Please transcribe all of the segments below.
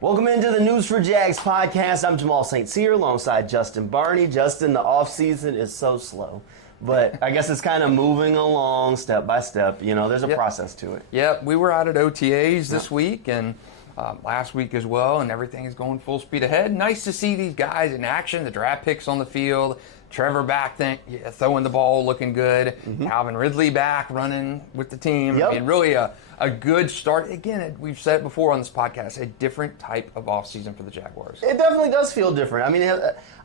Welcome into the News4JAGs podcast. I'm Jamal St. Cyr alongside Justin Barney. Justin, the offseason is so slow, but I guess it's kind of moving along step by step. You know, there's a process to it. Yep, we were out at OTAs this week and last week as well, and everything is going full speed ahead. Nice to see these guys in action, the draft picks on the field. Trevor back throwing the ball, looking good. Calvin Ridley back running with the team. Yep. I mean, really a good start. Again, we've said it before on this podcast, a different type of offseason for the Jaguars. It definitely does feel different. I mean,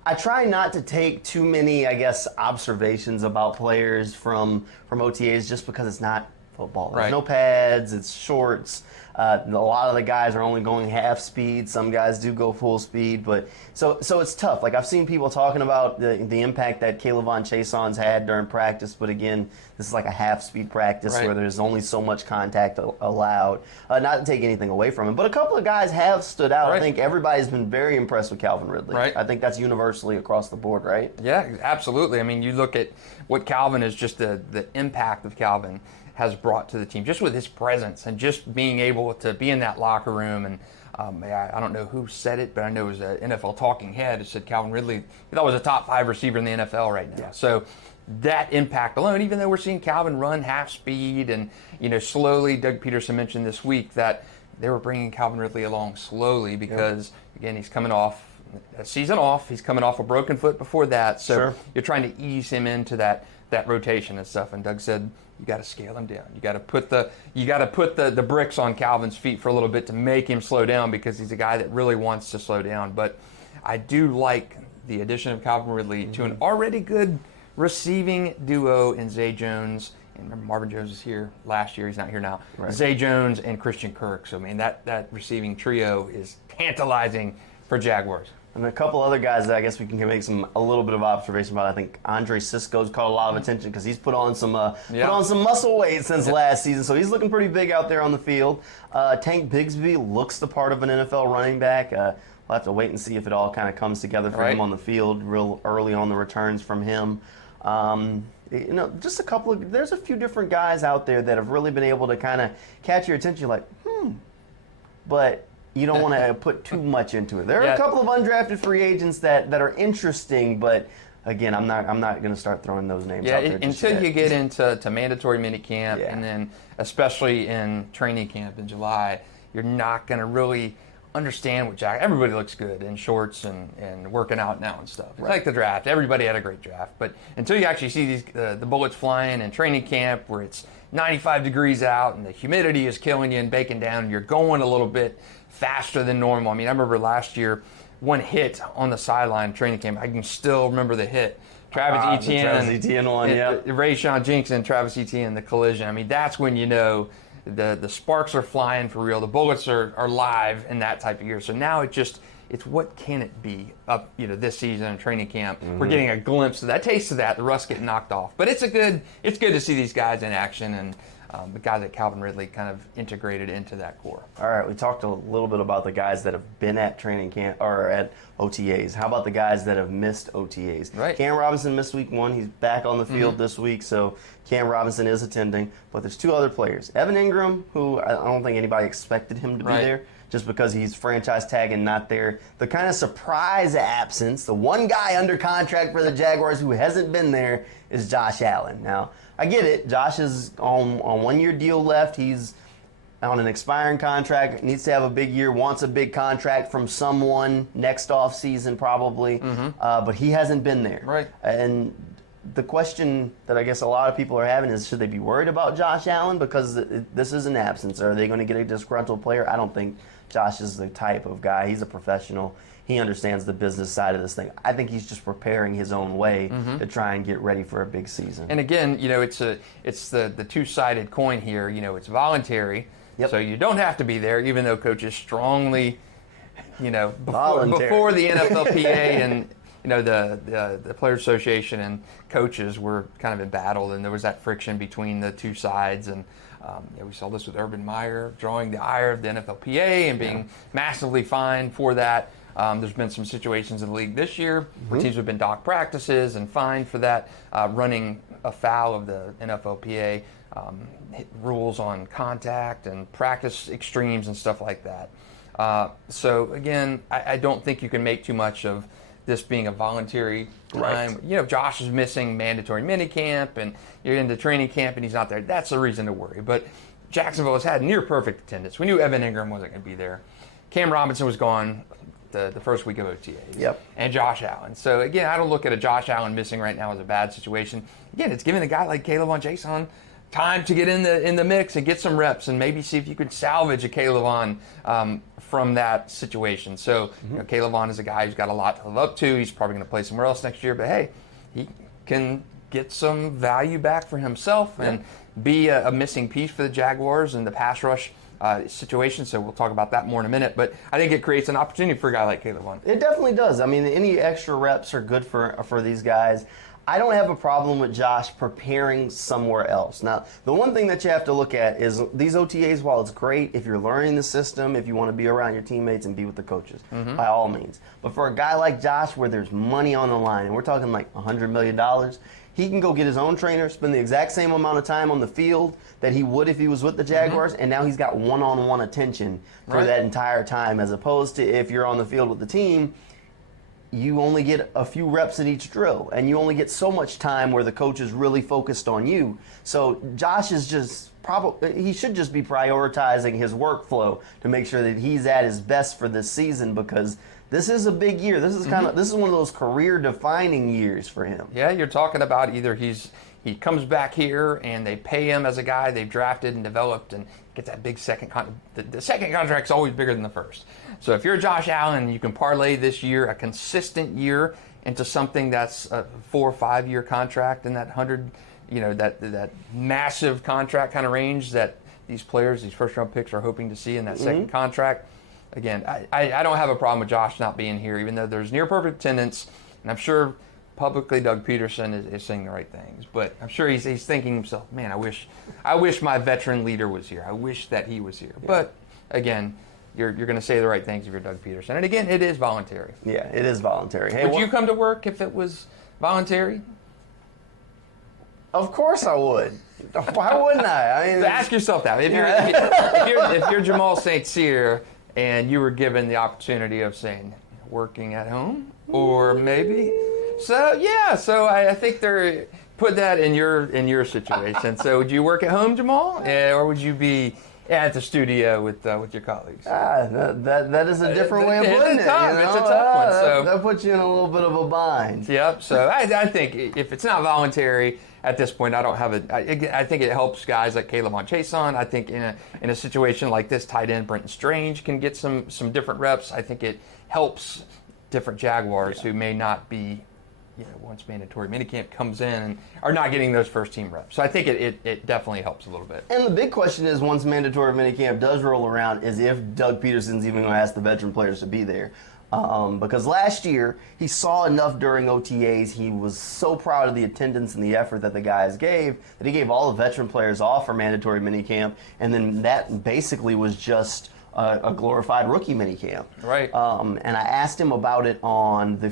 I try not to take too many, I guess, observations about players from OTAs just because it's not football. There's no pads, it's shorts. A lot of the guys are only going half speed. Some guys do go full speed, but so it's tough. Like, I've seen people talking about the impact that K'Lavon Chaisson's had during practice, but again, this is like a half speed practice where there's only so much contact allowed. Not to take anything away from him, but a couple of guys have stood out. I think everybody's been very impressed with Calvin Ridley. I think that's universally across the board, right? Yeah, absolutely. I mean, you look at what Calvin is, just the impact of Calvin has brought to the team, just with his presence and just being able to be in that locker room. And I don't know who said it, but I know it was an NFL talking head. It said Calvin Ridley, he thought was a top 5 receiver in the NFL right now. So that impact alone, even though we're seeing Calvin run half speed and, you know, slowly, Doug Peterson mentioned this week that they were bringing Calvin Ridley along slowly because, again, he's coming off a season off. He's coming off a broken foot before that. So you're trying to ease him into that rotation and stuff. And Doug said, you got to scale him down. You got to put the bricks on Calvin's feet for a little bit to make him slow down, because he's a guy that really wants to slow down. But I do like the addition of Calvin Ridley to an already good receiving duo in Zay Jones. And remember, Marvin Jones was here last year. He's not here now. Zay Jones and Christian Kirk. So, man, that receiving trio is tantalizing for Jaguars. And a couple other guys that I guess we can make a little bit of observation about. I think Andre Sisco's caught a lot of attention because he's put on some muscle weight since last season, so he's looking pretty big out there on the field. Tank Bigsby looks the part of an NFL running back. We'll have to wait and see if it all kind of comes together for him on the field real early on the returns from him. You know, just there's a few different guys out there that have really been able to kind of catch your attention, like, but you don't want to put too much into it. There are a couple of undrafted free agents that are interesting, but again, I'm not going to start throwing those names out there until you get into mandatory minicamp, and then especially in training camp in July, you're not going to really understand what everybody looks good in shorts and working out now and stuff. It's like the draft. Everybody had a great draft, but until you actually see these the bullets flying in training camp where it's 95 degrees out and the humidity is killing you and baking down, and you're going a little bit faster than normal. I mean, I remember last year, one hit on the sideline training camp. I can still remember the hit. Travis Etienne one, Rayshon Jenkins and Travis Etienne, the collision. I mean, that's when you know the sparks are flying for real. The bullets are live in that type of year. So now it's what can it be up, you know, this season in training camp. We're getting a glimpse of that, taste of that, the rust getting knocked off. But it's good to see these guys in action, and the guys that Calvin Ridley kind of integrated into that core. All right, we talked a little bit about the guys that have been at training camp or at OTAs. How about the guys that have missed OTAs? Cam Robinson missed week 1. He's back on the field this week, so Cam Robinson is attending. But there's 2 other players. Evan Ingram, who I don't think anybody expected him to be there, just because he's franchise tag and not there. The kind of surprise absence, the one guy under contract for the Jaguars who hasn't been there, is Josh Allen. Now, I get it. Josh is on 1-year deal left. He's on an expiring contract, needs to have a big year, wants a big contract from someone next off season probably, but he hasn't been there. And the question that I guess a lot of people are having is, should they be worried about Josh Allen because this is an absence? Are they going to get a disgruntled player? I don't think Josh is the type of guy. He's a professional. He understands the business side of this thing. I think he's just preparing his own way to try and get ready for a big season. And again, you know, it's the two-sided coin here. You know, it's voluntary, so you don't have to be there, even though coaches strongly, you know, before the NFLPA and you know the Players Association and coaches were kind of embattled, and there was that friction between the two sides. And we saw this with Urban Meyer drawing the ire of the NFLPA and being massively fined for that. There's been some situations in the league this year where teams have been docked practices and fined for that, running afoul of the NFLPA rules on contact and practice extremes and stuff like that. So again, I don't think you can make too much of this being a voluntary time. Right. You know, if Josh is missing mandatory minicamp and you're into training camp and he's not there, that's the reason to worry. But Jacksonville has had near perfect attendance. We knew Evan Ingram wasn't going to be there. Cam Robinson was gone the first week of OTAs. Yep. And Josh Allen. So again, I don't look at a Josh Allen missing right now as a bad situation. Again, it's giving a guy like Caleb Jason time to get in the mix and get some reps and maybe see if you could salvage a Caleb from that situation. So you know, Caleb is a guy who's got a lot to live up to. He's probably going to play somewhere else next year, but hey, he can get some value back for himself and be a missing piece for the Jaguars in the pass rush situation. So we'll talk about that more in a minute. But I think it creates an opportunity for a guy like Caleb. It definitely does. I mean, any extra reps are good for these guys. I don't have a problem with Josh preparing somewhere else. Now, the one thing that you have to look at is these OTAs, while it's great if you're learning the system, if you want to be around your teammates and be with the coaches, by all means. But for a guy like Josh where there's money on the line, and we're talking like $100 million, he can go get his own trainer, spend the exact same amount of time on the field that he would if he was with the Jaguars, and now he's got one-on-one attention for that entire time, as opposed to if you're on the field with the team, you only get a few reps in each drill, and you only get so much time where the coach is really focused on you. So Josh is just he should just be prioritizing his workflow to make sure that he's at his best for this season, because this is a big year. This is this is one of those career-defining years for him. Yeah, you're talking about either he comes back here and they pay him as a guy they've drafted and developed and gets that big second contract. The second contract's always bigger than the first. So if you're Josh Allen, you can parlay this year, a consistent year, into something that's a 4 or 5 year contract in that 100, that massive contract kind of range that these players, these first round picks, are hoping to see in that second contract. Again, I don't have a problem with Josh not being here, even though there's near perfect attendance, and I'm sure publicly Doug Peterson is saying the right things, but I'm sure he's thinking to himself, man, I wish my veteran leader was here. I wish that he was here. Yeah. But again, you're going to say the right things if you're Doug Peterson. And again, it is voluntary. Yeah, it is voluntary. Hey, would you come to work if it was voluntary? Of course I would. Why wouldn't I? I mean, ask yourself that. If you're Jamal St. Cyr and you were given the opportunity of saying working at home, or maybe, so I think they're put that in your situation. So would you work at home, Jamal, or would you be at the studio with your colleagues? That is a different way of putting it. It's a tough one. So that puts you in a little bit of a bind. Yep. So I think if it's not voluntary at this point, I don't have it. I think it helps guys like Caleb Jason. I think in a situation like this, tight end Brenton Strange can get some different reps. I think it helps different Jaguars who may not be, once mandatory minicamp comes in and are not getting those first team reps. So I think it definitely helps a little bit. And the big question is, once mandatory minicamp does roll around, is if Doug Peterson's even going to ask the veteran players to be there. Because last year, he saw enough during OTAs. He was so proud of the attendance and the effort that the guys gave that he gave all the veteran players off for mandatory minicamp. And then that basically was just a glorified rookie minicamp. Right. And I asked him about it on the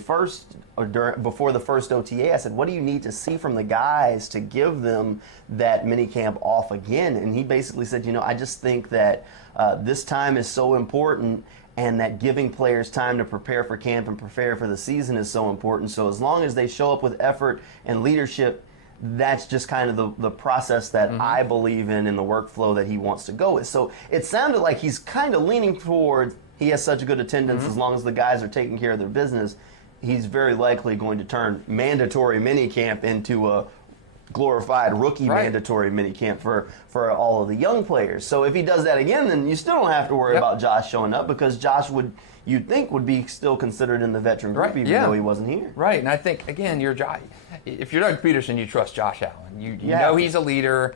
before the first OTA. I said, what do you need to see from the guys to give them that minicamp off again? And he basically said, I just think that this time is so important, and that giving players time to prepare for camp and prepare for the season is so important. So as long as they show up with effort and leadership, that's just kind of the process that I believe in the workflow that he wants to go with. So it sounded like he's kind of leaning toward, he has such good attendance, as long as the guys are taking care of their business, he's very likely going to turn mandatory minicamp into a glorified rookie mandatory minicamp for all of the young players. So if he does that again, then you still don't have to worry about Josh showing up, because Josh you'd think would be still considered in the veteran group even though he wasn't here. Right, and I think, again, if you're Doug Peterson, you trust Josh Allen. You know he's a leader.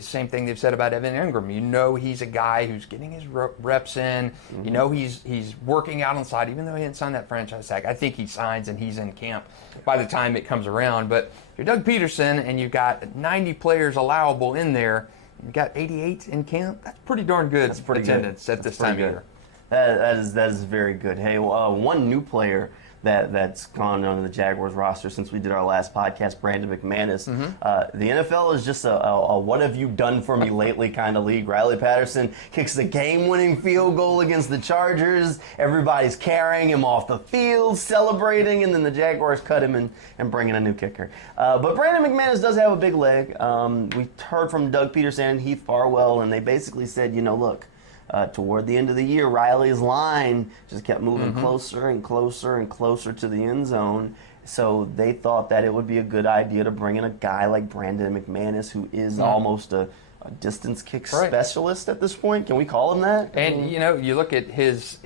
Same thing they've said about Evan Ingram. You know he's a guy who's getting his reps in. You know he's working out on the side, even though he didn't sign that franchise tag. I think he signs and he's in camp by the time it comes around. But if you're Doug Peterson and you've got 90 players allowable in there, you've got 88 in camp, that's pretty darn good attendance at this time of year. That is very good. Hey, one new player that's gone on the Jaguars roster since we did our last podcast, Brandon McManus. The NFL is just a what have you done for me lately kind of league. Riley Patterson kicks the game-winning field goal against the Chargers. Everybody's carrying him off the field, celebrating, and then the Jaguars cut him and bring in a new kicker. But Brandon McManus does have a big leg. We heard from Doug Peterson and Heath Farwell, and they basically said, look, toward the end of the year, Riley's line just kept moving closer and closer and closer to the end zone. So they thought that it would be a good idea to bring in a guy like Brandon McManus, who is almost a distance kick specialist at this point. Can we call him that? And, you look at his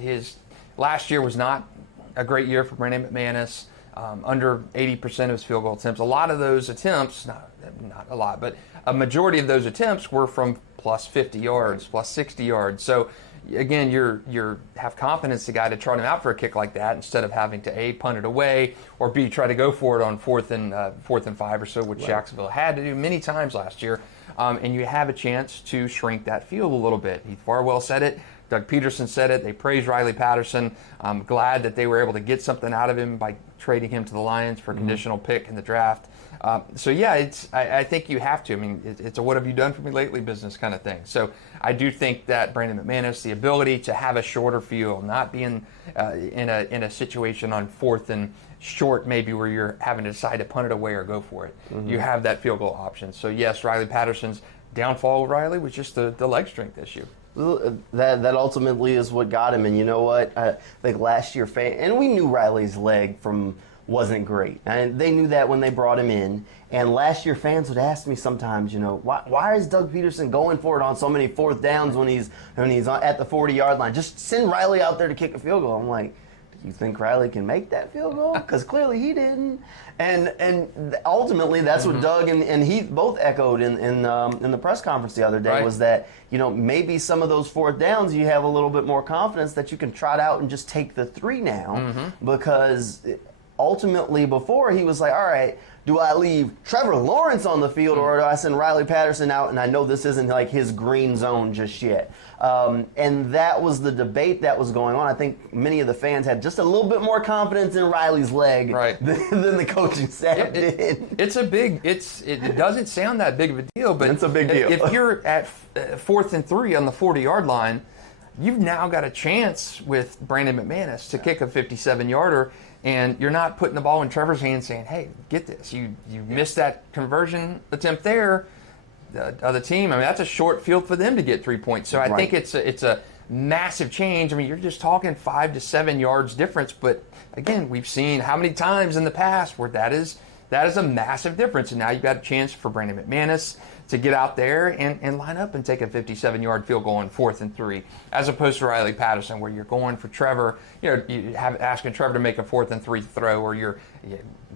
last year was not a great year for Brandon McManus. Under 80% of his field goal attempts. A lot of those attempts, not a lot, but a majority of those attempts were from plus 50 yards, plus 60 yards. So again, you're have confidence the guy to trot him out for a kick like that instead of having to A, punt it away, or B, try to go for it on fourth and 5 or so, which Jacksonville had to do many times last year. And you have a chance to shrink that field a little bit. Heath Farwell said it. Doug Peterson said it. They praised Riley Patterson. I'm glad that they were able to get something out of him by trading him to the Lions for a conditional pick in the draft. So yeah, I think you have to. I mean, it's a what have you done for me lately business kind of thing. So I do think that Brandon McManus, the ability to have a shorter field, not being in a situation on fourth and short maybe where you're having to decide to punt it away or go for it. You have that field goal option. So yes, Riley Patterson's downfall, Riley, was just the leg strength issue. That ultimately is what got him. And you know what? I think last year, and we knew Riley's leg wasn't great. And they knew that when they brought him in. And last year, fans would ask me sometimes, why is Doug Peterson going for it on so many fourth downs when he's at the 40-yard line? Just send Riley out there to kick a field goal. I'm like, do you think Riley can make that field goal? Because clearly he didn't. And ultimately, that's what Doug and Heath both echoed in the press conference the other day, was that, maybe some of those fourth downs you have a little bit more confidence that you can trot out and just take the 3 now, because ultimately before he was like, all right, do I leave Trevor Lawrence on the field or do I send Riley Patterson out? And I know this isn't like his green zone just yet. And that was the debate that was going on. I think many of the fans had just a little bit more confidence in Riley's leg than the coaching staff did. It doesn't sound that big of a deal, but it's a big deal. If you're at 4th and 3 on the 40-yard line, you've now got a chance with Brandon McManus to kick a 57-yarder. And you're not putting the ball in Trevor's hands saying, hey, get this. You missed that conversion attempt there. The other team, that's a short field for them to get 3 points. So I think it's a massive change. You're just talking 5 to 7 yards difference. But, again, we've seen how many times in the past where that is a massive difference. And now you've got a chance for Brandon McManus to get out there and line up and take a 57-yard field goal on 4th and 3, as opposed to Riley Patterson, where you're going for Trevor, asking Trevor to make a 4th and 3 throw, or you're,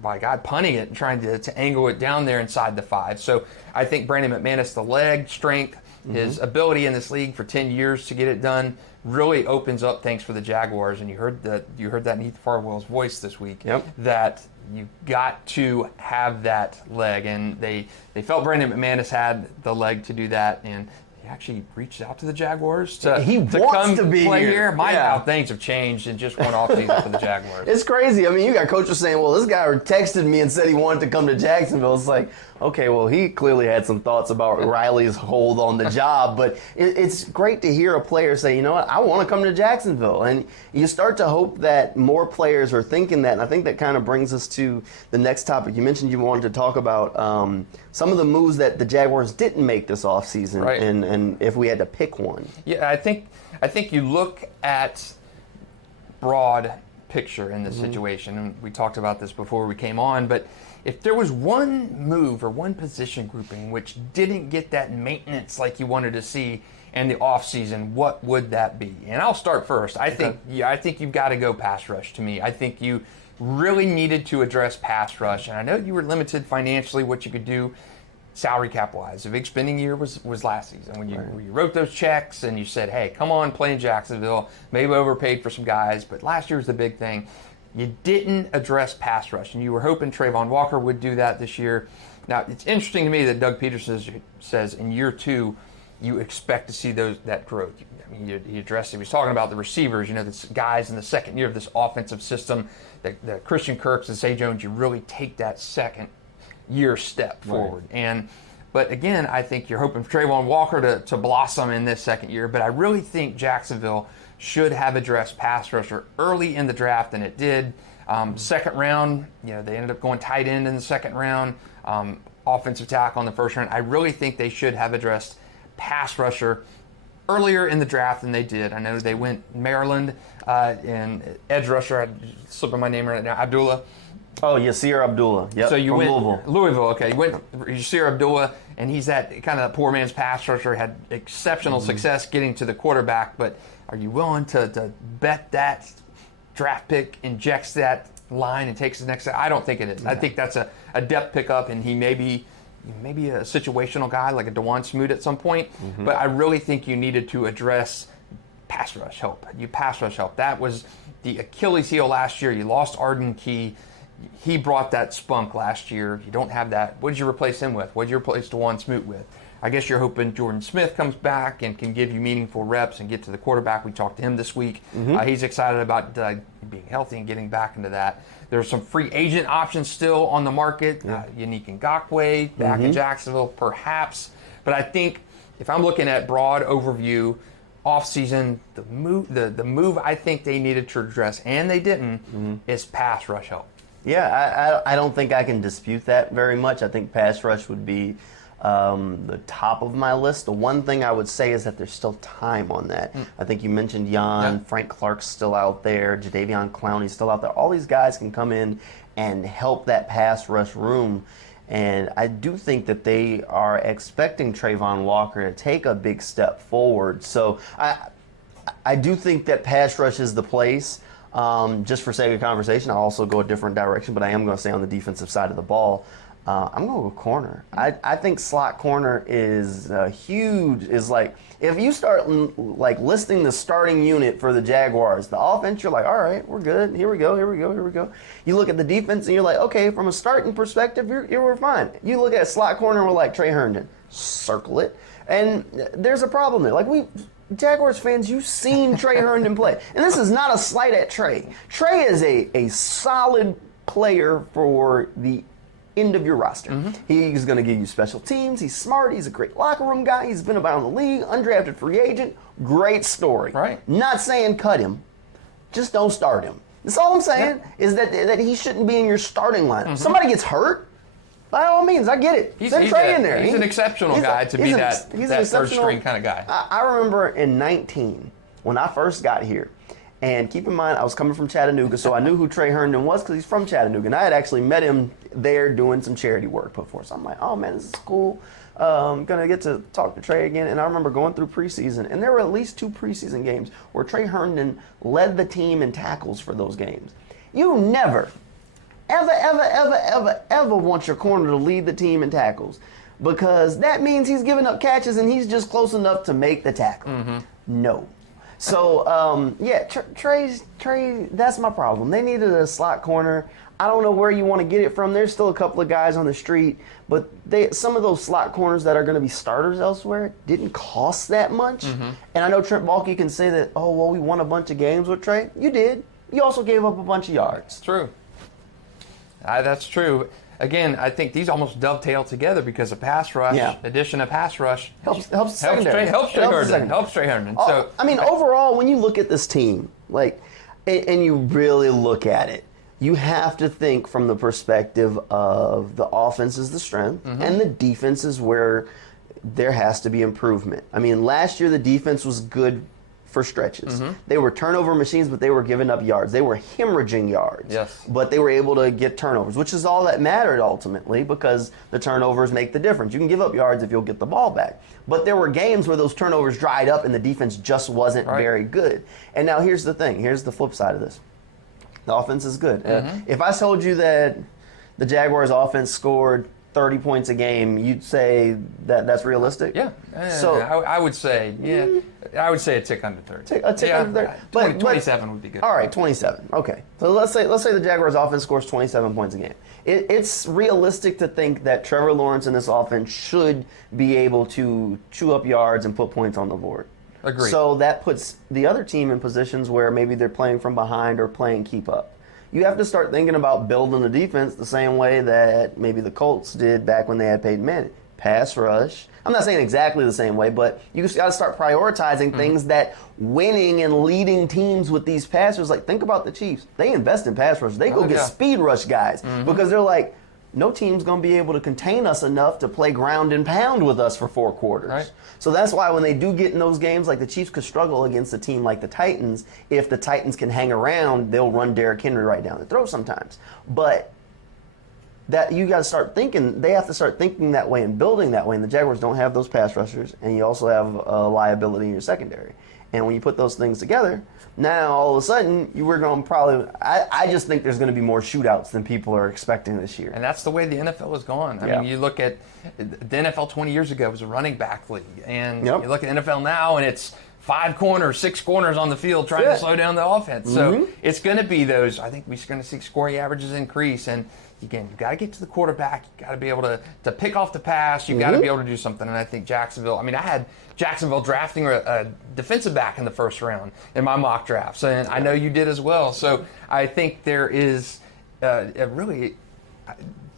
by God, punting it and trying to angle it down there inside the 5. So I think Brandon McManus, the leg strength, his ability in this league for 10 years to get it done, really opens up things for the Jaguars. And you heard that in Heath Farwell's voice this week, that you got to have that leg, and they felt Brandon McManus had the leg to do that, and he actually reached out to the Jaguars to come to play here. How things have changed in just one offseason for the Jaguars. It's crazy. You got coaches saying, well, this guy texted me and said he wanted to come to Jacksonville. It's like, okay, well, he clearly had some thoughts about Riley's hold on the job, but it's great to hear a player say, you know what, I want to come to Jacksonville. And you start to hope that more players are thinking that, and I think that kind of brings us to the next topic. You mentioned you wanted to talk about some of the moves that the Jaguars didn't make this offseason, and if we had to pick one. Yeah, I think you look at broad picture in this situation, and we talked about this before we came on, but if there was one move or one position grouping which didn't get that maintenance like you wanted to see in the offseason, what would that be? And I'll start first. I think you've got to go pass rush to me. I think you really needed to address pass rush, and I know you were limited financially what you could do salary cap wise. The big spending year was last season when you wrote those checks and you said, hey, come on, play in Jacksonville. Maybe overpaid for some guys, but last year was the big thing. You didn't address pass rush, and you were hoping Trayvon Walker would do that this year. Now, it's interesting to me that Doug Peterson says in year 2, you expect to see that growth. I mean, he addressed it. He was talking about the receivers, the guys in the second year of this offensive system, the Christian Kirks and Zay Jones, you really take that second year step forward. Right. But again, I think you're hoping for Trayvon Walker to blossom in this second year, but I really think Jacksonville should have addressed pass rusher early in the draft, and it did. Second round, they ended up going tight end in the second round, offensive tackle in the first round. I really think they should have addressed pass rusher earlier in the draft than they did. I know they went Maryland and edge rusher, I'm slipping my name right now, Abdullah. Oh, Yasir Abdullah. Yep, so you from went Louisville. Okay, you went Yasir Abdullah, and he's that kind of poor man's pass rusher. Had exceptional success getting to the quarterback. But are you willing to bet that draft pick injects that line and takes the next step? I don't think it is. Yeah. I think that's a depth pickup, and he may be a situational guy like a DeJuan Smoot at some point. But I really think you needed to address pass rush help. Pass rush help. That was the Achilles heel last year. You lost Arden Key. He brought that spunk last year. You don't have that. What did you replace him with? What did you replace DeJuan Smoot with? I guess you're hoping Jordan Smith comes back and can give you meaningful reps and get to the quarterback. We talked to him this week. He's excited about being healthy and getting back into that. There's some free agent options still on the market. Yannick Ngakoue back in Jacksonville, perhaps. But I think if I'm looking at broad overview, offseason, the move I think they needed to address, and they didn't, is pass rush help. Yeah, I don't think I can dispute that very much. I think pass rush would be the top of my list. The one thing I would say is that there's still time on that. I think you mentioned Jan, Frank Clark's still out there, Jadeveon Clowney's still out there. All these guys can come in and help that pass rush room. And I do think that they are expecting Trayvon Walker to take a big step forward. So I do think that pass rush is the place. Just for sake of conversation, I'll also go a different direction, but I am going to stay on the defensive side of the ball. I'm going to go corner. I think slot corner is huge. Is like, if you start listing the starting unit for the Jaguars, the offense, you're like, all right, we're good. Here we go. You look at the defense and you're like, okay, from a starting perspective, we're fine. You look at slot corner and we're like, Trey Herndon, circle it. And there's a problem there. Jaguars fans, you've seen Trey Herndon play. And this is not a slight at Trey. Trey is a solid player for the end of your roster. He's going to give you special teams. He's smart. He's a great locker room guy. He's been about in the league, undrafted free agent. Great story. Right. Not saying cut him. Just don't start him. That's all I'm saying, is that he shouldn't be in your starting lineup. Somebody gets hurt, by all means, I get it. Send Trey in there. He's an exceptional guy to be that third string kind of guy. I remember in 19, when I first got here, and keep in mind, I was coming from Chattanooga, so I knew who Trey Herndon was because he's from Chattanooga. And I had actually met him there doing some charity work before. So I'm like, oh, man, this is cool. I'm going to get to talk to Trey again. And I remember going through preseason, and there were at least 2 preseason games where Trey Herndon led the team in tackles for those games. You never, ever want your corner to lead the team in tackles, because that means he's giving up catches and he's just close enough to make the tackle. No. So, Trey, that's my problem. They needed a slot corner. I don't know where you want to get it from. There's still a couple of guys on the street, but some of those slot corners that are going to be starters elsewhere didn't cost that much. And I know Trent Baalke can say that, oh, well, we won a bunch of games with Trey. You did. You also gave up a bunch of yards. True. That's true. Again, I think these almost dovetail together because of pass rush, addition of pass rush helps secondary. Helps Trey Herndon. So, I mean, overall, when you look at this team, and you really look at it, you have to think from the perspective of the offense is the strength and the defense is where there has to be improvement. I mean, last year the defense was good for stretches. They were turnover machines, but they were giving up yards. They were hemorrhaging yards. Yes. But they were able to get turnovers, which is all that mattered ultimately, because the turnovers make the difference. You can give up yards if you'll get the ball back. But there were games where those turnovers dried up and the defense just wasn't very good. And now here's the thing. Here's the flip side of this. The offense is good. If I told you that the Jaguars offense scored 30 points a game, you'd say that that's realistic? Yeah. So I would say, I would say a tick under 30. A tick under 30. 27 would be good. All right, 27. Okay. So let's say the Jaguars offense scores 27 points a game. It's realistic to think that Trevor Lawrence and this offense should be able to chew up yards and put points on the board. Agreed. So that puts the other team in positions where maybe they're playing from behind or playing keep up. You have to start thinking about building the defense the same way that maybe the Colts did back when they had Peyton Manning. Pass rush. I'm not saying exactly the same way, but you just got to start prioritizing things that winning and leading teams with these passers. Like, think about the Chiefs. They invest in pass rush. They go get speed rush guys because they're like, no team's going to be able to contain us enough to play ground and pound with us for 4 quarters. Right. So that's why when they do get in those games, like the Chiefs could struggle against a team like the Titans. If the Titans can hang around, they'll run Derrick Henry right down the throat sometimes. But that you got to start thinking, they have to start thinking that way and building that way. And the Jaguars don't have those pass rushers, and you also have a liability in your secondary. And when you put those things together, now all of a sudden we're going to probably. I just think there's going to be more shootouts than people are expecting this year. And that's the way the NFL has gone. I mean, you look at the NFL 20 years ago was a running back league, and you look at NFL now, and it's 5 corners, 6 corners on the field trying to slow down the offense. So it's going to be those. I think we're going to see scoring averages increase, and again, you've got to get to the quarterback. You've got to be able to pick off the pass. You've got to be able to do something. And I think Jacksonville, I had Jacksonville drafting a defensive back in the first round in my mock drafts. And I know you did as well. So I think there is a really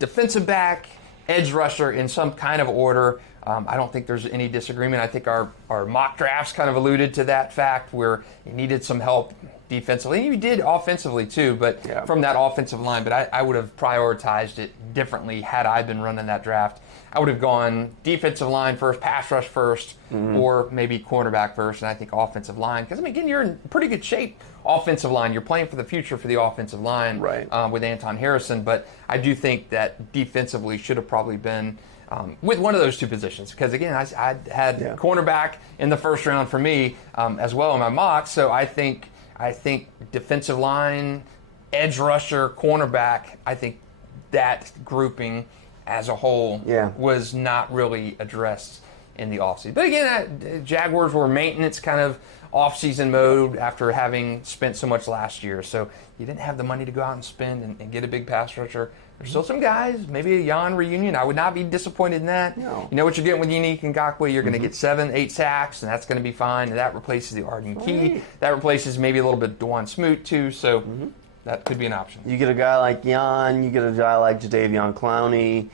defensive back, edge rusher in some kind of order. I don't think there's any disagreement. I think our mock drafts kind of alluded to that fact where you needed some help defensively. You did offensively too, but from that offensive line. But I would have prioritized it differently had I been running that draft. I would have gone defensive line first, pass rush first, or maybe cornerback first, and I think offensive line. Because, again, you're in pretty good shape offensive line. You're playing for the future for the offensive line with Anton Harrison. But I do think that defensively should have probably been with one of those 2 positions. Because, again, I had cornerback in the first round for me as well in my mock. So I think defensive line, edge rusher, cornerback, I think that grouping as a whole was not really addressed in the offseason. But again, Jaguars were maintenance kind of off-season mode after having spent so much last year. So you didn't have the money to go out and spend and get a big pass rusher. There's still some guys, maybe a Jan reunion. I would not be disappointed in that. No. You know what you're getting with Unique and Ngakoue? You're going to get 7, 8 sacks, and that's going to be fine. And that replaces the Arden Key. That replaces maybe a little bit of Dwan Smoot, too. So that could be an option. You get a guy like Jan. You get a guy like Jadeveon Clowney.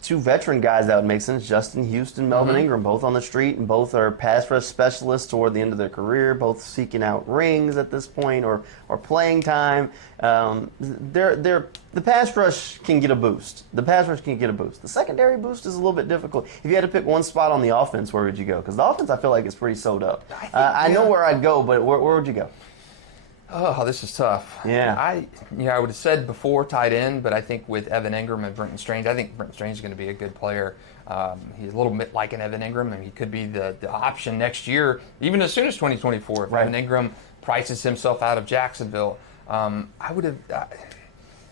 2 veteran guys that would make sense. Justin Houston, Melvin Ingram, both on the street, and both are pass rush specialists toward the end of their career, both seeking out rings at this point or playing time. The pass rush can get a boost. The secondary boost is a little bit difficult. If you had to pick one spot on the offense, where would you go? Because the offense, I feel like, is pretty sewed up. I know where I'd go, but where would you go? Oh, this is tough. Yeah. I would have said before tight end, but I think with Evan Ingram and Brenton Strange, I think Brenton Strange is going to be a good player. He's a little bit like an Evan Ingram, and he could be the option next year, even as soon as 2024. If Evan Ingram prices himself out of Jacksonville, I would have.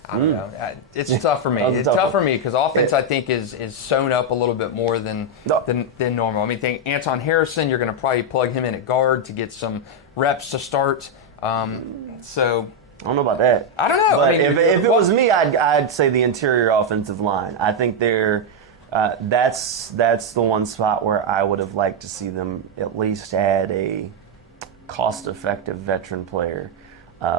I don't know. It's tough for me. It's tough for me because offense, I think, is sewn up a little bit more than normal. I mean, think Anton Harrison, you're going to probably plug him in at guard to get some reps to start. So I don't know about that. I don't know. But if it was me, I'd say the interior offensive line. I think that's the one spot where I would have liked to see them at least add a cost-effective veteran player.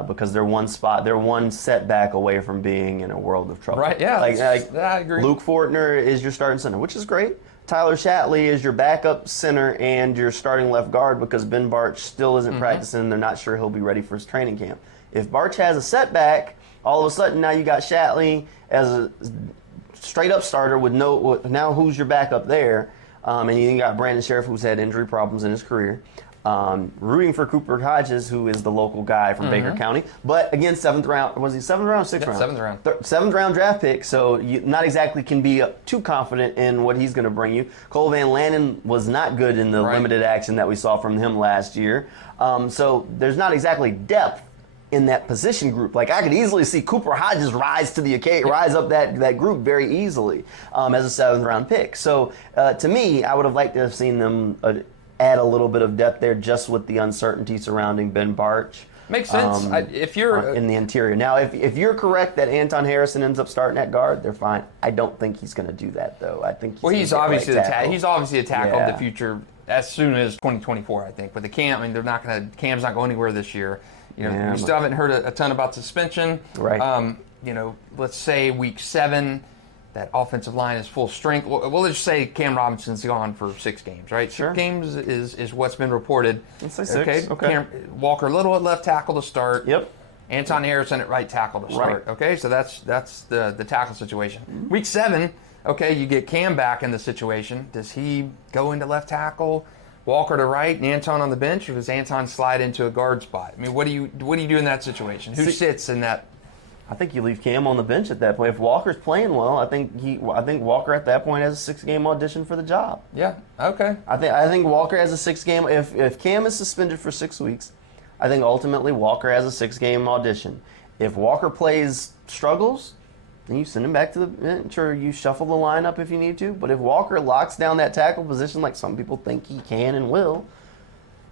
Because they're one setback away from being in a world of trouble. Right, yeah. I agree. Luke Fortner is your starting center, which is great. Tyler Shatley is your backup center and your starting left guard because Ben Bartch still isn't practicing. They're not sure he'll be ready for his training camp. If Bartch has a setback, all of a sudden now you got Shatley as a straight-up starter with now who's your backup there? And you got Brandon Sheriff, who's had injury problems in his career. Rooting for Cooper Hodges, who is the local guy from Baker County. But again, 7th round. Was he 7th round or 6th round? 7th round. 7th round draft pick, so you not exactly can be too confident in what he's going to bring you. Cole Van Lanen was not good in the limited action that we saw from him last year. So there's not exactly depth in that position group. Like I could easily see Cooper Hodges rise up that group very easily as a 7th round pick. So to me, I would have liked to have seen them add a little bit of depth there, just with the uncertainty surrounding Ben Barch. Makes sense. If you're in the interior. Now, if you're correct that Anton Harrison ends up starting at guard, they're fine. I don't think he's going to do that, though. I think he's obviously a tackle of the future as soon as 2024. I think. But the Cam, I mean, Cam's not going anywhere this year. You know, we still haven't heard a ton about suspension. Right. You know, let's say week 7. That offensive line is full strength. We'll just say Cam Robinson's gone for 6 games, right? Sure. 6 games is what's been reported. Let's say 6. Okay. Walker Little at left tackle to start. Yep. Anton Harrison at right tackle to start. Right. Okay, so that's the tackle situation. Week 7, okay, you get Cam back in the situation. Does he go into left tackle, Walker to right, and Anton on the bench, or does Anton slide into a guard spot? I mean, what do you do in that situation? Who sits in that? I think you leave Cam on the bench at that point. If Walker's playing well, I think Walker at that point has a 6-game audition for the job. Yeah. Okay. I think Walker has a 6-game. If Cam is suspended for 6 weeks, I think ultimately Walker has a 6-game audition. If Walker struggles, then you send him back to the bench or you shuffle the lineup if you need to. But if Walker locks down that tackle position like some people think he can and will,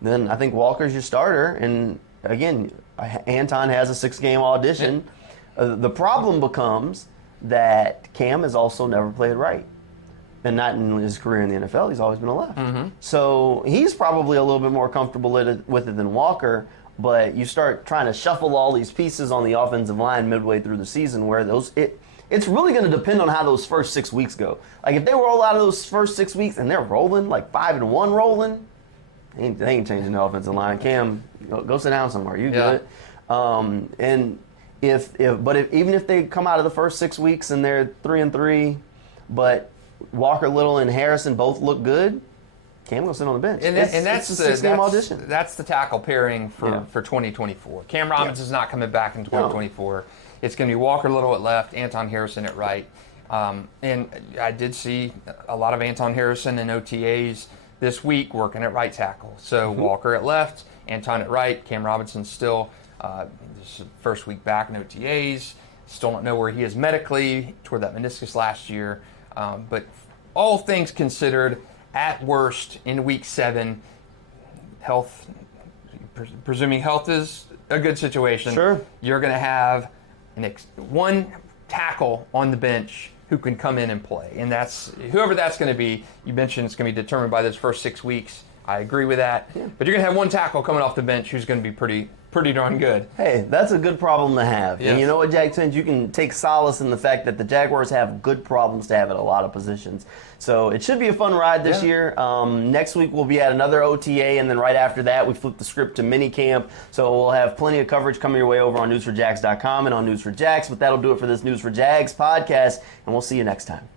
then I think Walker's your starter. And again, Anton has a 6-game audition. Yeah. The problem becomes that Cam has also never played right. And not in his career in the NFL. He's always been a left. Mm-hmm. So he's probably a little bit more comfortable with it than Walker. But you start trying to shuffle all these pieces on the offensive line midway through the season where it's really going to depend on how those first 6 weeks go. Like if they roll out of those first 6 weeks and they're rolling, like 5-1 rolling, they ain't changing the offensive line. Cam, go sit down somewhere. You good. And even if they come out of the first 6 weeks and they're 3-3, but Walker Little and Harrison both look good, Cam will sit on the bench. And that's a 6-game audition. That's the tackle pairing for 2024. Cam Robinson's not coming back in 2024. No. It's going to be Walker Little at left, Anton Harrison at right. And I did see a lot of Anton Harrison in OTAs this week working at right tackle. So Walker at left, Anton at right, Cam Robinson still this is first week back in OTAs. Still don't know where he is medically. Toward that meniscus last year. But all things considered, at worst in week 7, health, presuming health is a good situation, sure, you're going to have one tackle on the bench who can come in and play. And that's whoever that's going to be. You mentioned it's going to be determined by those first 6 weeks. I agree with that. Yeah. But you're going to have one tackle coming off the bench who's going to be pretty darn good. Hey, that's a good problem to have. Yes. And you know what, Jag Twins? You can take solace in the fact that the Jaguars have good problems to have at a lot of positions. So it should be a fun ride this year. Next week we'll be at another OTA, and then right after that we flip the script to minicamp. So we'll have plenty of coverage coming your way over on News4JAGs.com and on News4JAGs. But that'll do it for this News4JAGs podcast, and we'll see you next time.